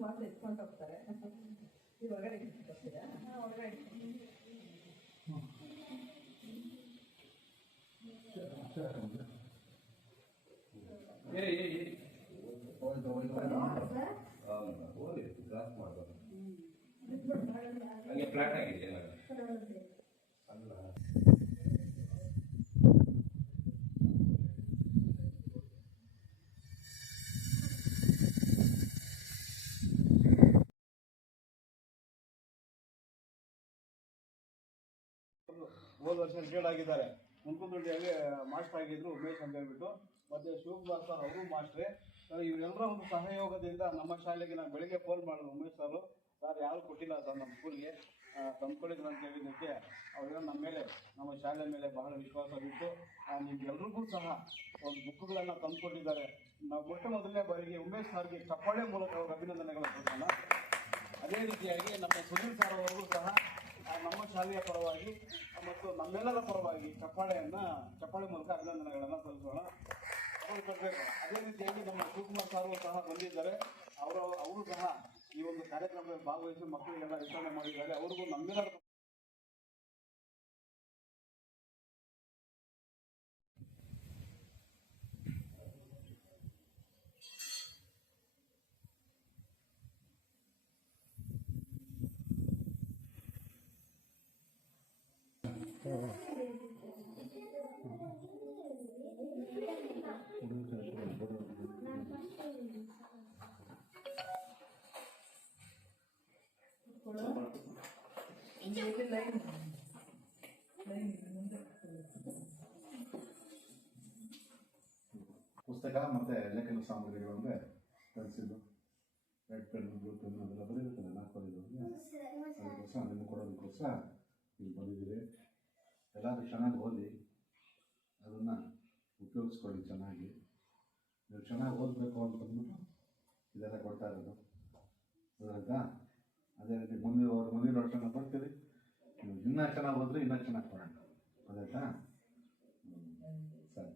ಮಾತ್ರ ಎತ್ಕೊಂಡು ಹೋಗ್ತಾರೆ ಈ ಒಳಗಡೆ ಇಟ್ಬಿಟ್ಟು ಹೋಗ್ತೀರಾ ಒಳಗಡೆ ಏರಿ ಏರಿ ಏರಿ ಸರ್ ಹೋಗಿ ಕ್ರಾಸ್ ಮಾಡ್ಬೋದು ಹಂಗೆ ಫ್ಲಾಟ್ ಆಗಿದೆ ಅಲ್ಲ ಹೋದ ವರ್ಷ ರಿಟೈರ್ಡ್ ಆಗಿದ್ದಾರೆ. ಮುನ್ಕುಂದೊಡ್ಡಿಯಾಗಿ ಮಾಸ್ಟರ್ ಆಗಿದ್ರು ಉಮೇಶ್ ಅಂತ ಹೇಳ್ಬಿಟ್ಟು. ಮತ್ತೆ ಶಿವಕುಮಾರ್ ಸರ್ ಅವರು ಮಾಸ್ಟ್ರೇ. ಇವರೆಲ್ಲರ ಒಂದು ಸಹಯೋಗದಿಂದ ನಮ್ಮ ಶಾಲೆಗೆ ನಾನು ಬೆಳಿಗ್ಗೆ ಫೋನ್ ಮಾಡಿದ್ರು ಉಮೇಶ್ ಸರ್. ಸರ್, ಯಾರು ಕೊಟ್ಟಿಲ್ಲ ಸರ್ ನಮ್ಮ ಸ್ಕೂಲ್ಗೆ ತಂದ್ಕೊಂಡಿದ್ರು ಅಂತ ಹೇಳಿದ್ದಕ್ಕೆ ಅವರೆಲ್ಲ ನಮ್ಮ ಮೇಲೆ, ನಮ್ಮ ಶಾಲೆ ಮೇಲೆ ಬಹಳ ವಿಶ್ವಾಸ ಬಿಟ್ಟು ನಿಮ್ಗೆಲ್ರಿಗೂ ಸಹ ಒಂದು ಬುಕ್ಗಳನ್ನು ತಂದುಕೊಟ್ಟಿದ್ದಾರೆ. ನಾವು ಮೊಟ್ಟ ಮೊದಲನೇ ಬಾರಿಗೆ ಉಮೇಶ್ ಸರ್ಗೆ ಚಪ್ಪಾಳೆ ಮೂಲಕ ಅವ್ರ ಅಭಿನಂದನೆಗಳನ್ನು ಕೊಡೋಣ ಅದೇ ರೀತಿಯಾಗಿ ನಮ್ಮ ಸುನೀಲ್ ಸರ್ ಅವರು ಸಹ ನಮ್ಮ ಶಾಲೆಯ ಪರವಾಗಿ ಮತ್ತು ನಮ್ಮೆಲ್ಲರ ಪರವಾಗಿ ಚಪ್ಪಾಳೆಯನ್ನ, ಚಪ್ಪಾಳೆ ಮೂಲಕ ಅಭಿನಂದನೆಗಳನ್ನ ಸಲ್ಲಿಸೋಣ. ಅವರು ಅದೇ ರೀತಿಯಾಗಿ ನಮ್ಮ ಶಿವಕುಮಾರ್ ಸರ್ ಸಹ ಬಂದಿದ್ದಾರೆ. ಅವರು ಅವರು ಸಹ ಈ ಒಂದು ಕಾರ್ಯಕ್ರಮದಲ್ಲಿ ಭಾಗವಹಿಸಿ ಮಕ್ಕಳಿಗೆಲ್ಲ ವಿತರಣೆ ಮಾಡಿದ್ದಾರೆ. ಅವ್ರಿಗೂ ನಮ್ಮೆಲ್ಲರ ಇಲ್ಲಿ ಮತ್ತೆ ಎಲ್ಲ ಪುಸ್ತಕ ಮತ್ತು ಲೇಖನ ಸಾಮಗ್ರಿಗಳಂದರೆ ಕಲಿಸಿದ್ದು ರೆಡ್ ಪೆನ್ ಬ್ಲೂ ಪೆನ್ ಅದೆಲ್ಲ ಬರೀಬೇಕಲ್ಲ ನಾಲ್ಕು ಬರೀಬೇಕು ಅದಕ್ಕೋಸ್ಕರ ನಿಮಗೆ ಕೊಡೋದಕ್ಕೋಸ್ಕರ ಇಲ್ಲಿ ಬಂದಿದ್ದೀರಿ. ಎಲ್ಲರೂ ಚೆನ್ನಾಗಿ ಓದಿ, ಅದನ್ನು ಉಪಯೋಗಿಸ್ಕೊಳ್ಳಿ ಚೆನ್ನಾಗಿ. ನೀವು ಚೆನ್ನಾಗಿ ಓದಬೇಕು ಅಂತಂದ್ಬಿಟ್ಟು ಇದೆಲ್ಲ ಕೊಡ್ತಾ ಇರೋದು. ಅದೇ ರೀತಿ ಮುಂದಿನ ಮುಂದಿನ ವರ್ಷ ಬರ್ತೀರಿ ನೀವು ಇನ್ನೂ ಚೆನ್ನಾಗಿ ಹೋದ್ರೆ ಇನ್ನೂ ಚೆನ್ನಾಗಿ ಕೊಡೋಣ. ಅದಾಯ್ತಾ? ಸರಿ.